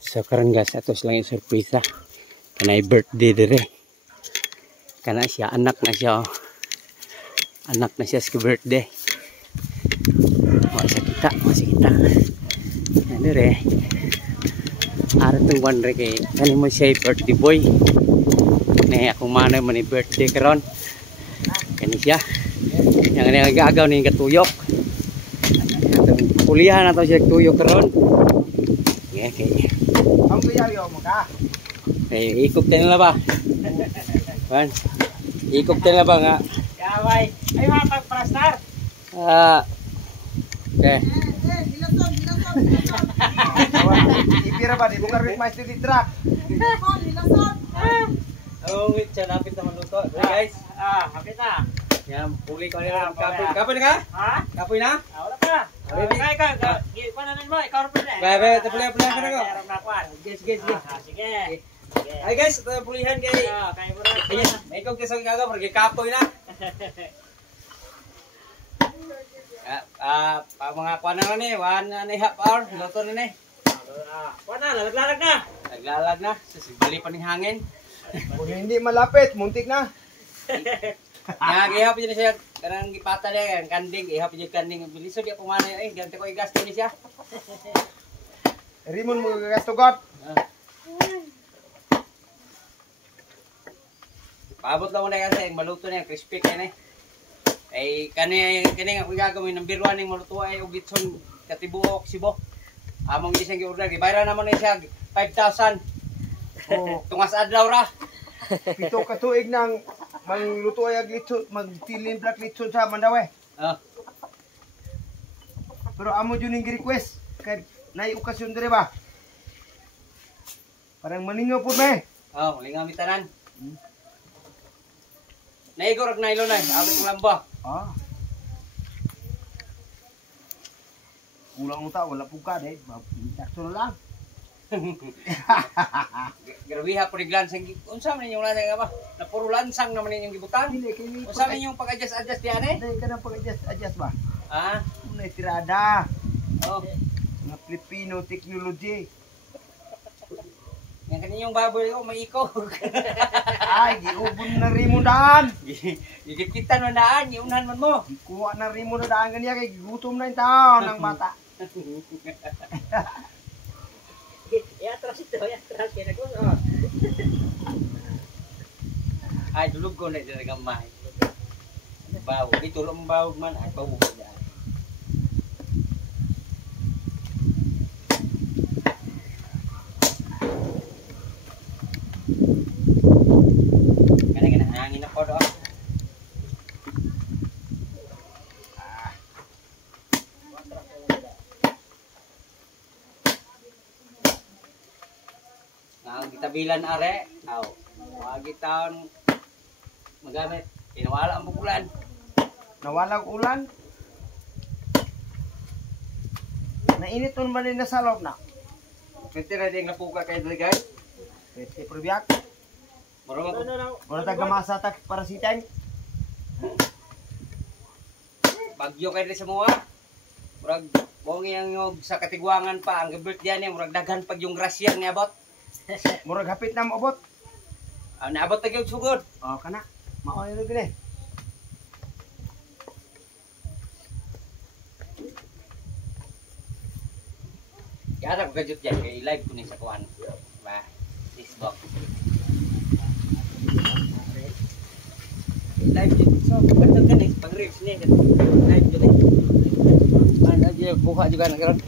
So karon guys, atos lang yung surpresa. Kanay birthday dire. Kana siya, anak na siya. Anak na siya sa birthday. Masih kita. Nah dire. Ara tong one re kay kani mo siya birthday boy. Nih ako mana man birthday karon. Kani siya. Yang nagagaw ning katuyok. Atong kuliah na to siya tuyok karon. Okay. Không có giao vô mà cả. Thì ikop tên là ba? Kan. Ikop tên là ba nga? Ya bay. Ay matag prastar. Okay. Ipira ba di bukar with my study truck. Oh, wait, siya lapit naman luto. Guys. Hapit na. Yan, puli ko nila ng kapoy. Kapoy na ka? Ha? Kapoy na? Wala pa. Kay ka, paano mo? Ikaw rin na. Bye, tapos ka na ko. Sige. Sige. Ay guys, ito yung pulihan kay. Kay mo rin. May ikaw kisang gaga, porque kapoy na. Mga kuha na ni, 1.5 hour, luto na ni. Kuha na, laglalag na. Naglalag na, bali pa ng hangin. Kung hindi malapit, muntik na. Nga, ihap yun siya, karang ipata niya, kanding, ihap yun kanding. Bilisod niya kumana yun, ganti ko i-gas din siya. Rimon mo gagastugot. Paabot lang mo na kasi, maluto na yung crispy ka na eh. Ay, kani nga kung gagawin ng birwan ng maluto ay ugitson katibuok sibo. Among isang gi-order, gibayran naman na siya 5,000. Tungas adlaw ra. Pito ka tuig nang mangluto ay aglitso, magtilin black litso sa Mandawi. Pero amo jud ning request kay nay okasyon dire ba? Parang maningaw pud me. Malingaw mi tanan. Naigor og nylon ay, abot ng lamba. Kulang uta wala pugka de, sakto na lang. Grabe ha pud glansang unsa man ninyong lansang ba? Na puro lansang naman ninyong gibutan. Unsa man ninyong pag-adjust diyan eh? Dai kana pag-adjust ba? Una tirada. Nga Filipino technology. Yang kaninyong baboy ko may iko. Ay, giubon na rin mo daan. Gigipitan mo daan, iunahan man mo. Kuha na rin mo na daan kanya kay gutom na yung tao ng bata. Atras ito, atras. Ay, dulog ko na dyan gamay. Bawog, itulog mong bawog man. Ay, bawog ko dyan. Hangin ako doon. Ang gitabilan are, wag taon magamit. Tinawala ang bukulan. Nawalag ulan. Nainit nun ba rin sa loob na? Pwede na din napuka kayo doon guys. Pwede probiak. Wala tagamasa tak para si Teng. Bagyo kayo sa mga. Murag bongi ang sa katigwangan pa ang birthday niya murag daghan pag yung grasya niya abot. Murag hapit na maabot. Naabot na gyud sugod. Kana. Mao ni gini. Yara ko kajut yan kay live ko ni sa kuan. Ba, Facebook. Live dito. So, katong kanis pang ribs niya. Live dito. Ano, buka juga na karon.